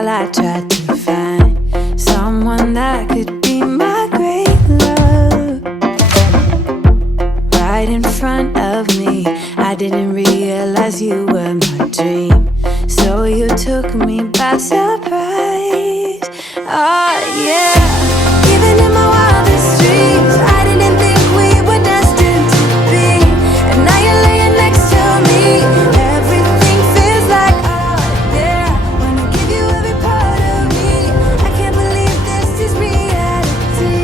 while I tried to find someone that could be my great love. Right in front of me, I didn't realize you were my dream, so you took me by surprise. Oh yeah, even in my wildest dreams, I didn't think we were destined to be. And now you're laying next to me, everything feels like oh yeah. Wanna give you every part of me, I can't believe this is reality.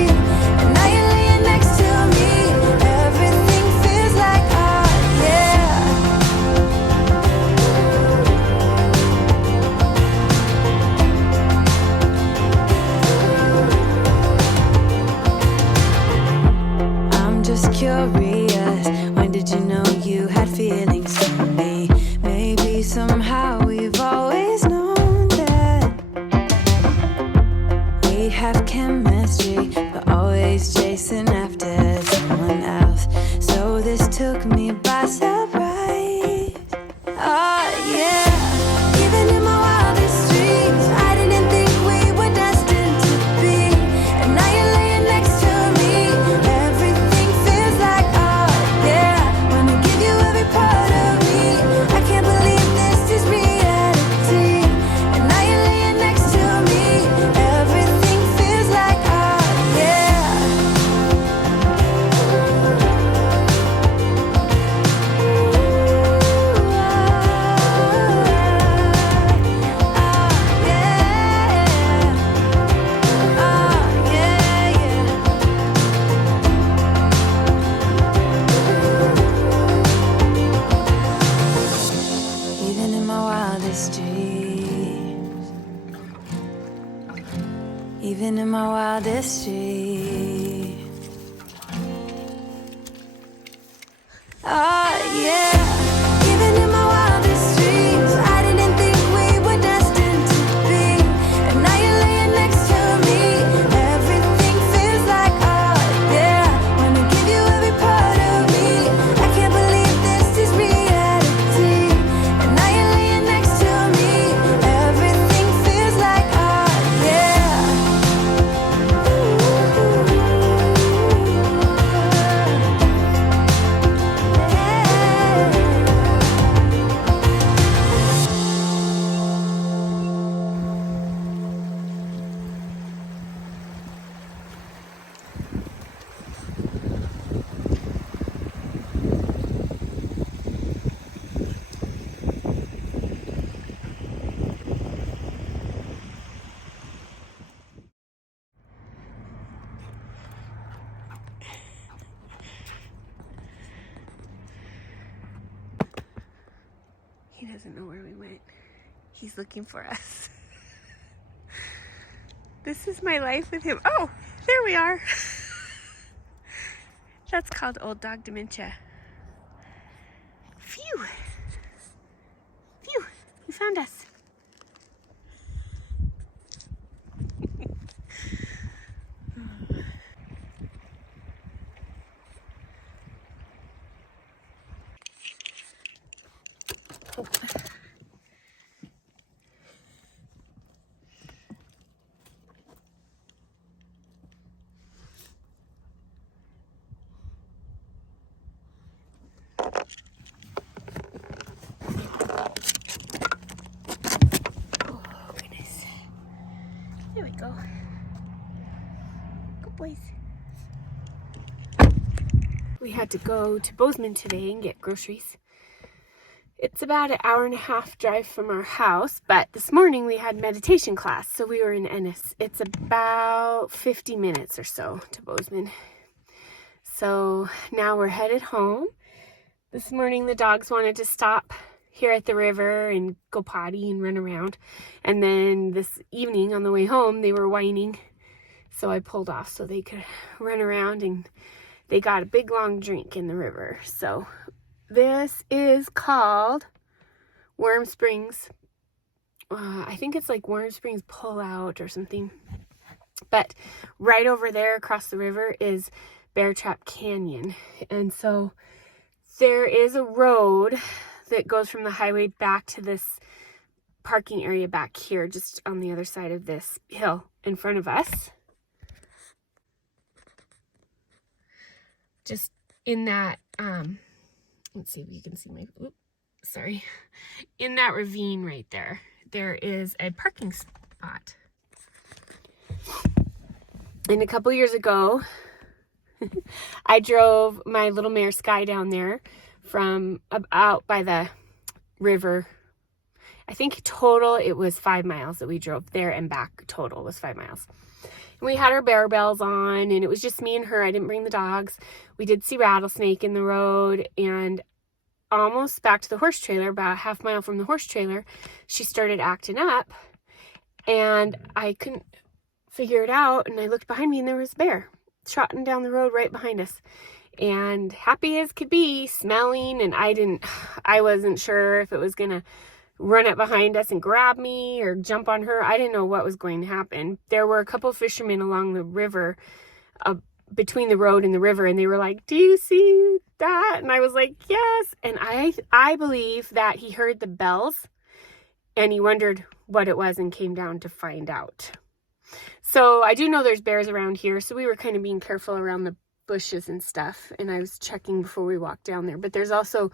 And now you're laying next to me, everything feels like oh yeah. I'm just curious, when did you know you had feelings for me? Maybe somehow we've always known that we have chemistry, but always chasing after someone else. So this took me by surprise. Oh yeah, even in my wildest dreams, I didn't think we were destined to be. And now you're laying next to me, everything feels like oh yeah. Wanna give you every part of me, I can't believe this is reality. And now you're laying next to me, everything feels like oh yeah. Even in my wildest dreams, even in my wildest dreams. Oh yeah, even in my wildest dreams, I didn't think we were destined to be. And now you're laying next to me, everything feels like oh yeah. Wanna give you every part of me, I can't believe this is reality. And now you're laying next to me, everything feels like oh yeah. He doesn't know where we went. He's looking for us. This is my life with him. Oh, there we are. That's called old dog dementia. Phew. Phew. He found us. Oh. Oh, goodness. There we go. Good boys. We had to go to Bozeman today and get groceries. It's about an hour and a half drive from our house, but this morning we had meditation class, so we were in Ennis. It's about 50 minutes or so to Bozeman. So now we're headed home. This morning the dogs wanted to stop here at the river and go potty and run around. And then this evening on the way home, they were whining. So I pulled off so they could run around, and they got a big long drink in the river. So this is called Warm Springs. I think it's like Warm Springs Pullout or something. But right over there across the river is Bear Trap Canyon. And so there is a road that goes from the highway back to this parking area back here, just on the other side of this hill in front of us. Just in that, let's see if you can see my, sorry. In that ravine right there, there is a parking spot. And a couple years ago, I drove my little mare Sky down there from out by the river. I think total it was 5 miles that we drove there and back. Total was 5 miles. And we had our bear bells on, and it was just me and her. I didn't bring the dogs. We did see rattlesnake in the road, and almost back to the horse trailer, about a half mile from the horse trailer, she started acting up, and I couldn't figure it out. And I looked behind me, and there was a bear trotting down the road right behind us, and happy as could be, smelling. And I wasn't sure if it was gonna run up behind us and grab me or jump on her. I didn't know what was going to happen. There were a couple of fishermen along the river, between the road and the river, and they were like, "Do you see that?" And I was like, "Yes." And I believe that he heard the bells and he wondered what it was and came down to find out. So I do know there's bears around here, so we were kind of being careful around the bushes and stuff, and I was checking before we walked down there. But there's also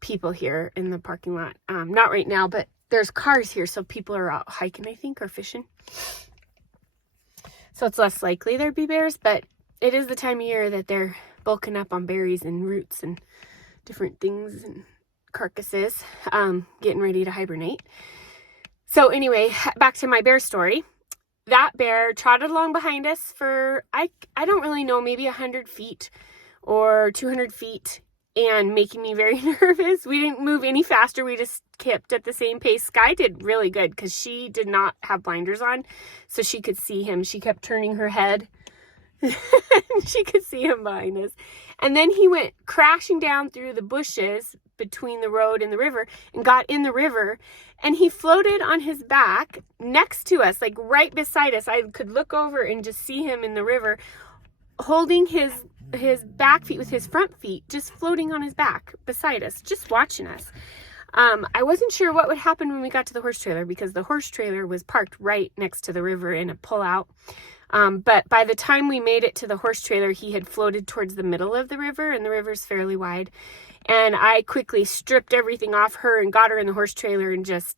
people here in the parking lot. Not right now, but there's cars here, so people are out hiking, I think, or fishing. So it's less likely there'd be bears, but it is the time of year that they're bulking up on berries and roots and different things and carcasses, getting ready to hibernate. So anyway, back to my bear story. That bear trotted along behind us for, I don't really know, maybe 100 feet or 200 feet, and making me very nervous. We didn't move any faster. We just kept at the same pace. Sky did really good because she did not have blinders on, so she could see him. She kept turning her head. She could see him behind us. And then he went crashing down through the bushes between the road and the river and got in the river, and he floated on his back next to us, like right beside us. I could look over and just see him in the river holding his back feet with his front feet, just floating on his back beside us, just watching us. I wasn't sure what would happen when we got to the horse trailer, because the horse trailer was parked right next to the river in a pullout. But by the time we made it to the horse trailer, he had floated towards the middle of the river, and the river's fairly wide. And I quickly stripped everything off her and got her in the horse trailer and just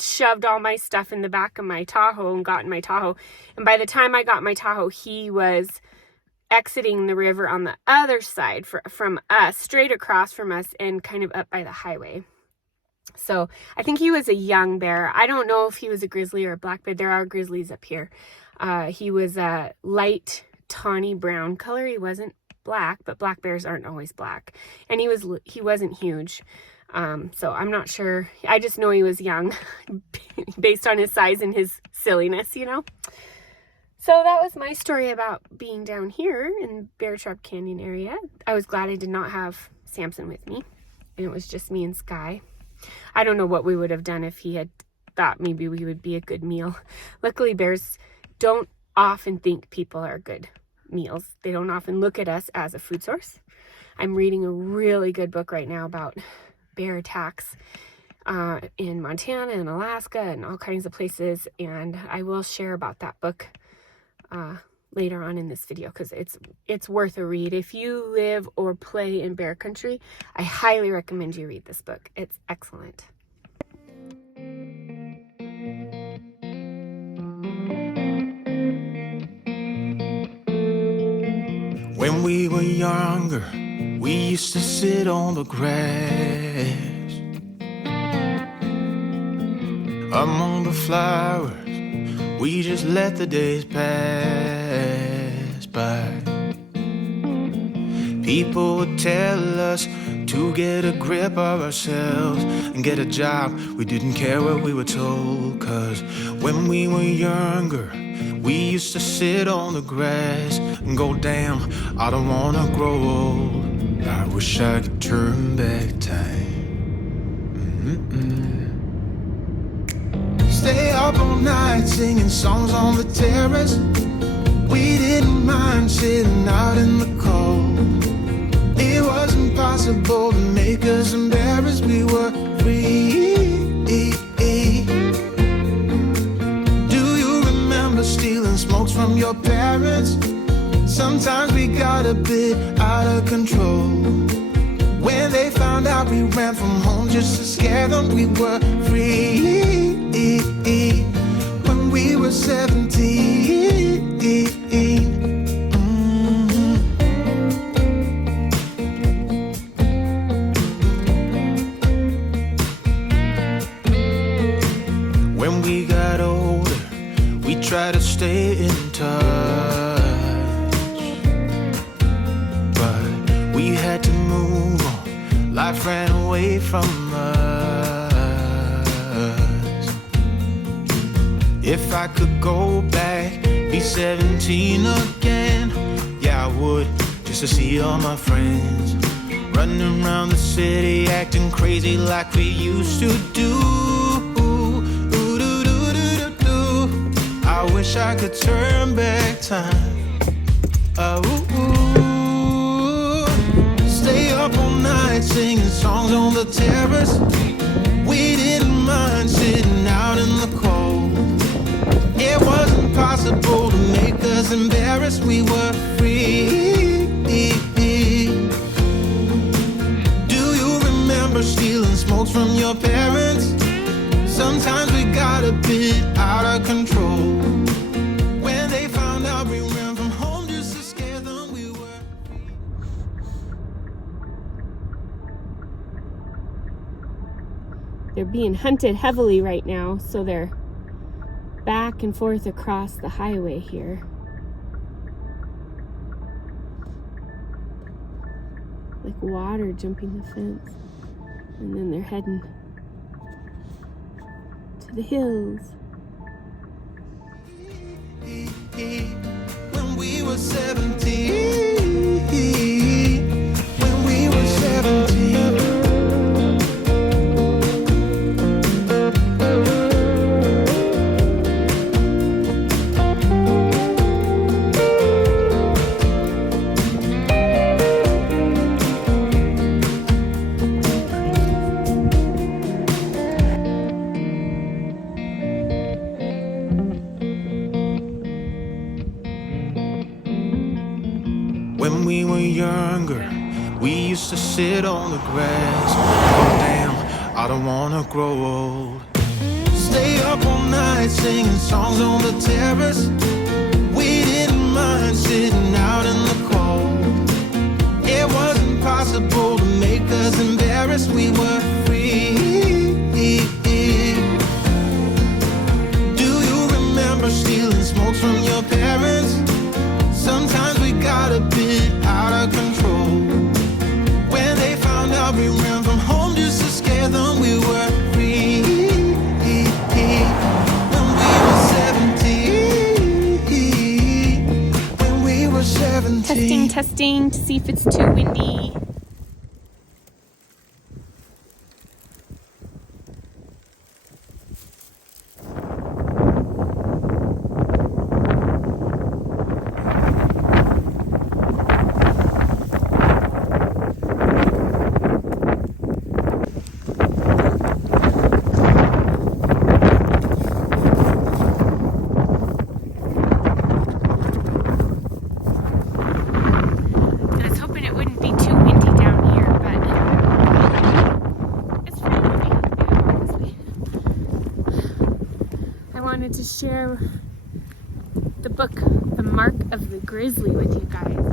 shoved all my stuff in the back of my Tahoe and got in my Tahoe. And by the time I got my Tahoe, he was exiting the river on the other side from us, straight across from us, and kind of up by the highway. So I think he was a young bear. I don't know if he was a grizzly or a black bear. There are grizzlies up here. He was a light tawny brown color. He wasn't black, but black bears aren't always black. And he wasn't huge. So I'm not sure. I just know he was young based on his size and his silliness, you know. So that was my story about being down here in Bear Trap Canyon area. I was glad I did not have Samson with me, and it was just me and Sky. I don't know what we would have done if he had thought maybe we would be a good meal. Luckily, bears don't often think people are good meals. They don't often look at us as a food source. I'm reading a really good book right now about bear attacks in Montana and Alaska and all kinds of places, and I will share about that book later on in this video, because it's worth a read. If you live or play in bear country, I highly recommend you read this book. It's excellent. When we were younger, we used to sit on the grass among the flowers. We just let the days pass by. People would tell us to get a grip of ourselves and get a job. We didn't care what we were told, 'cause when we were younger, we used to sit on the grass and go, damn, I don't wanna grow old. I wish I could turn back time. Stay up all night singing songs on the terrace. We didn't mind sitting out in the cold. It was impossible to make us embarrassed. We were free. smokes from your parents. Sometimes we got a bit out of control. When they found out we ran from home just to scare them, we were free. When we were 17. When we got older, we tried to stay in touch, but we had to move on. Life ran away from us. If I could go back, be 17 again, yeah, I would, just to see all my friends running around the city, acting crazy like we used to do. I wish I could turn back time. Stay up all night singing songs on the terrace. We didn't mind sitting out in the cold. It wasn't possible to make us embarrassed. We were free. Do you remember stealing smokes from your parents? Sometimes we got a bit out of control. When they found out we ran from home just to scare them, we were. They're being hunted heavily right now, so they're back and forth across the highway here. Like water jumping the fence. And then they're heading to the hills. When we were 17. When we were 17. When we were younger, we used to sit on the grass. Oh damn, I don't wanna grow old. Stay up all night singing songs on the terrace. We didn't mind sitting out in the cold. It wasn't possible to make us embarrassed. We were free. Do you remember stealing smokes from your parents? Sometimes we got a bit out of control. When they found out we ran from home just to scare them, we were free. When we were 17. When we were 17. Testing to see if it's too windy. To share the book, The Mark of the Grizzly, with you guys.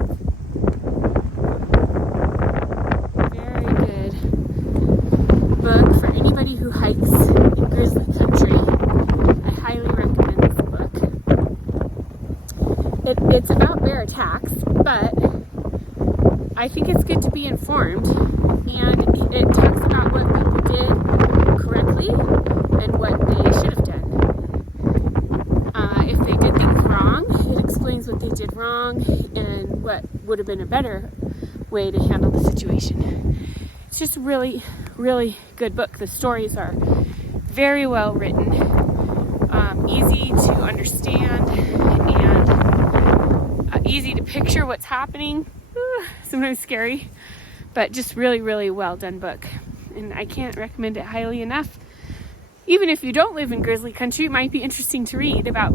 Very good book for anybody who hikes in grizzly country. I highly recommend this book. It's about bear attacks, but I think it's good to be informed, and it talks about what people did correctly and what they should have done. If they did things wrong, it explains what they did wrong and what would have been a better way to handle the situation. It's just a really, really good book. The stories are very well written, easy to understand, and easy to picture what's happening. Sometimes scary, but just really, really well done book. And I can't recommend it highly enough. Even if you don't live in grizzly country, it might be interesting to read about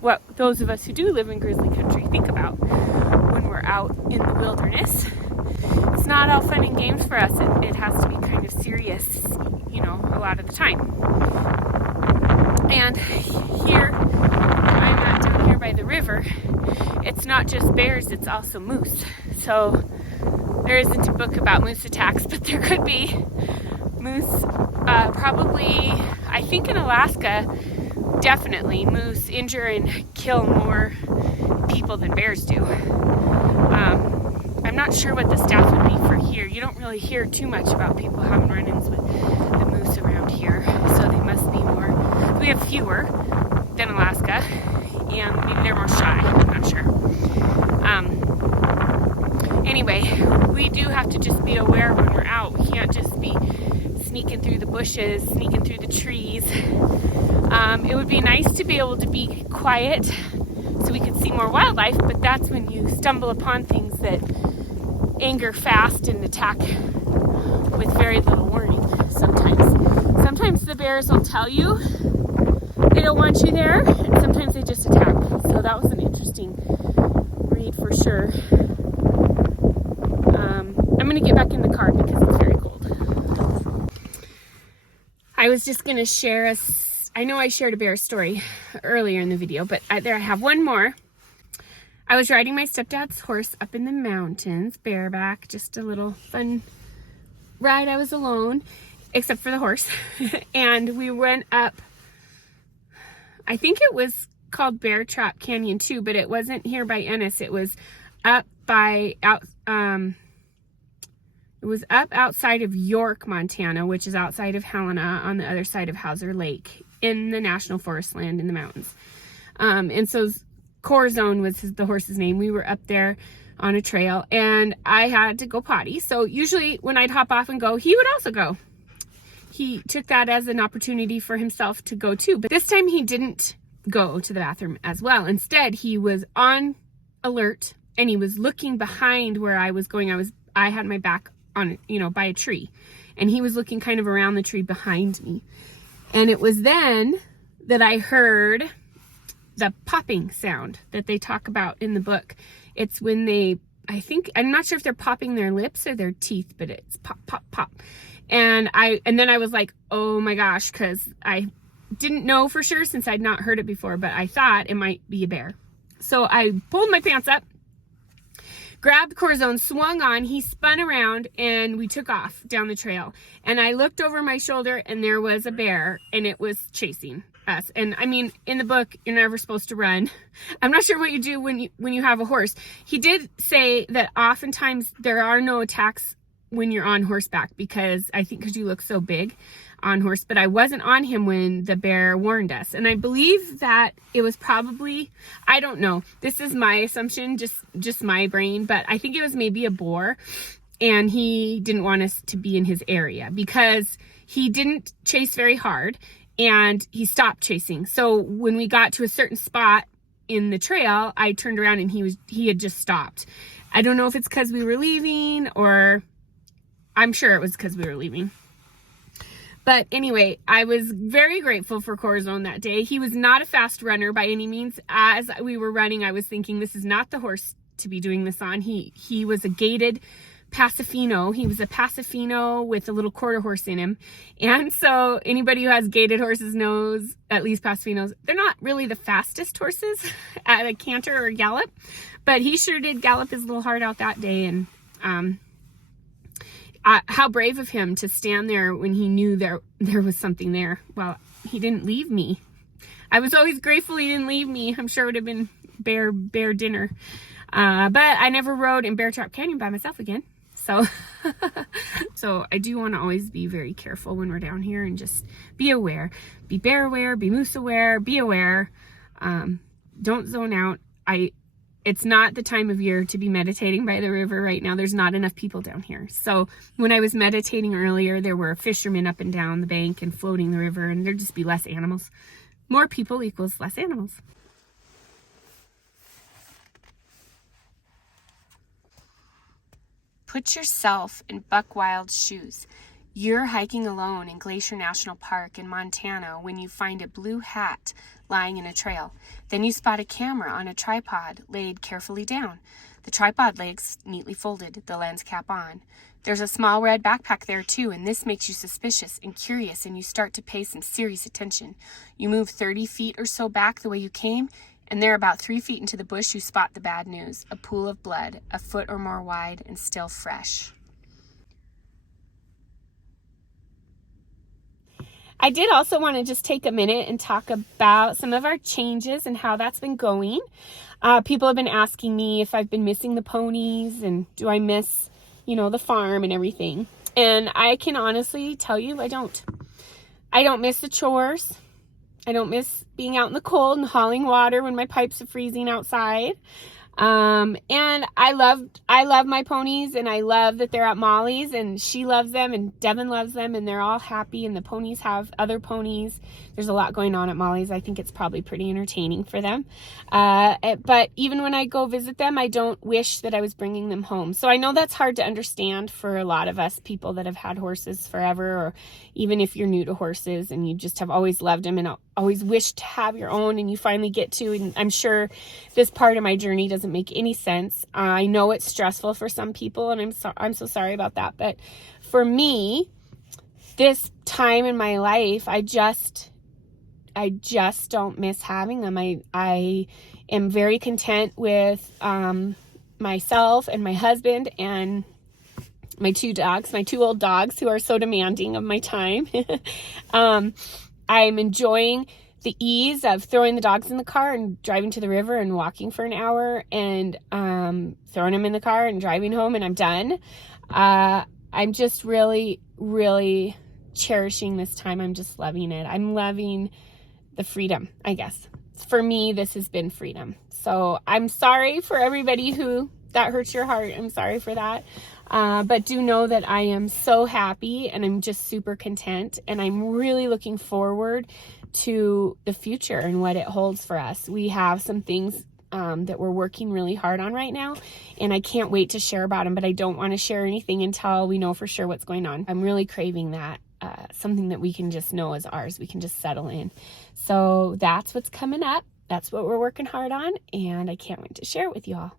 what those of us who do live in grizzly country think about when we're out in the wilderness. It's not all fun and games for us. It has to be kind of serious, you know, a lot of the time. And here, I'm at down here by the river, it's not just bears, it's also moose. So there isn't a book about moose attacks, but there could be. Moose, probably, I think in Alaska, definitely moose injure and kill more people than bears do. I'm not sure what the stats would be for here. You don't really hear too much about people having run-ins with the moose around here, so they must be more. We have fewer than Alaska, and maybe they're more shy. I'm not sure. Anyway, we do have to just be aware when we're out. We can't just be sneaking through the bushes, sneaking through the trees. It would be nice to be able to be quiet so we could see more wildlife, but that's when you stumble upon things that anger fast and attack with very little warning sometimes. Sometimes the bears will tell you they don't want you there, and sometimes they just attack. So that was an interesting read for sure. I'm going to get back in the car because it's very cold. I was just going to share I know I shared a bear story earlier in the video, but I have one more. I was riding my stepdad's horse up in the mountains, bareback, just a little fun ride. I was alone, except for the horse. And we went up, I think it was called Bear Trap Canyon too, but it wasn't here by Ennis. It was up outside of York, Montana, which is outside of Helena on the other side of Hauser Lake in the National Forest land in the mountains. And so Corazon was the horse's name. We were up there on a trail and I had to go potty. So usually when I'd hop off and go, he would also go. He took that as an opportunity for himself to go too. But this time he didn't go to the bathroom as well. Instead, he was on alert and he was looking behind where I was going. I had my back on, by a tree, and he was looking kind of around the tree behind me. And it was then that I heard the popping sound that they talk about in the book. It's when I'm not sure if they're popping their lips or their teeth, but it's pop, pop, pop. And then I was like, oh my gosh, because I didn't know for sure since I'd not heard it before, but I thought it might be a bear. So I pulled my pants up, grabbed Corazon, swung on, he spun around, and we took off down the trail. And I looked over my shoulder, and there was a bear, and it was chasing us. And I mean, in the book, you're never supposed to run. I'm not sure what you do when you have a horse. He did say that oftentimes there are no attacks when you're on horseback, because you look so big on horse, but I wasn't on him when the bear warned us. And I believe that it was probably, I don't know, this is my assumption, just my brain, but I think it was maybe a boar, and he didn't want us to be in his area because he didn't chase very hard and he stopped chasing. So when we got to a certain spot in the trail, I turned around and he had just stopped. I don't know if it's because we were leaving, or I'm sure it was because we were leaving. But anyway, I was very grateful for Corazon that day. He was not a fast runner by any means. As we were running, I was thinking, this is not the horse to be doing this on. He was a gaited Pasifino. He was a Pasifino with a little quarter horse in him. And so anybody who has gaited horses knows, at least Pasifinos, they're not really the fastest horses at a canter or a gallop. But he sure did gallop his little heart out that day. And how brave of him to stand there when he knew there was something there. Well, he didn't leave me. I was always grateful he didn't leave me. I'm sure it would have been bear dinner. But I never rode in Bear Trap Canyon by myself again. So I do want to always be very careful when we're down here and just be aware. Be bear aware, be moose aware, be aware. Don't zone out. It's not the time of year to be meditating by the river right now. There's not enough people down here. So when I was meditating earlier, there were fishermen up and down the bank and floating the river, and there'd just be less animals. More people equals less animals. Put yourself in Buck Wild's shoes. You're hiking alone in Glacier National Park in Montana when you find a blue hat lying in a trail. Then you spot a camera on a tripod laid carefully down. The tripod legs neatly folded, the lens cap on. There's a small red backpack there too, and this makes you suspicious and curious, and you start to pay some serious attention. You move 30 feet or so back the way you came, and there about 3 feet into the bush you spot the bad news, a pool of blood, a foot or more wide and still fresh. I did also want to just take a minute and talk about some of our changes and how that's been going. People have been asking me if I've been missing the ponies and do I miss, the farm and everything. And I can honestly tell you I don't. I don't miss the chores. I don't miss being out in the cold and hauling water when my pipes are freezing outside. And I love my ponies, and I love that they're at Molly's, and she loves them, and Devin loves them, and they're all happy, and the ponies have other ponies. There's a lot going on at Molly's. I think it's probably pretty entertaining for them. But even when I go visit them, I don't wish that I was bringing them home. So I know that's hard to understand for a lot of us people that have had horses forever, or even if you're new to horses and you just have always loved them and always wished to have your own, and you finally get to, and I'm sure this part of my journey doesn't make any sense. I know it's stressful for some people, and I'm so sorry about that. But for me, this time in my life, I just don't miss having them. I am very content with myself and my husband and my two old dogs who are so demanding of my time. I'm enjoying the ease of throwing the dogs in the car and driving to the river and walking for an hour, and throwing them in the car and driving home, and I'm done. I'm just really, really cherishing this time. I'm just loving it. I'm loving the freedom, I guess. For me, this has been freedom. So I'm sorry for everybody who that hurts your heart. I'm sorry for that. But do know that I am so happy, and I'm just super content, and I'm really looking forward to the future and what it holds for us. We have some things that we're working really hard on right now, and I can't wait to share about them, but I don't want to share anything until we know for sure what's going on. I'm really craving that, something that we can just know is ours. We can just settle in. So that's what's coming up. That's what we're working hard on, and I can't wait to share it with you all.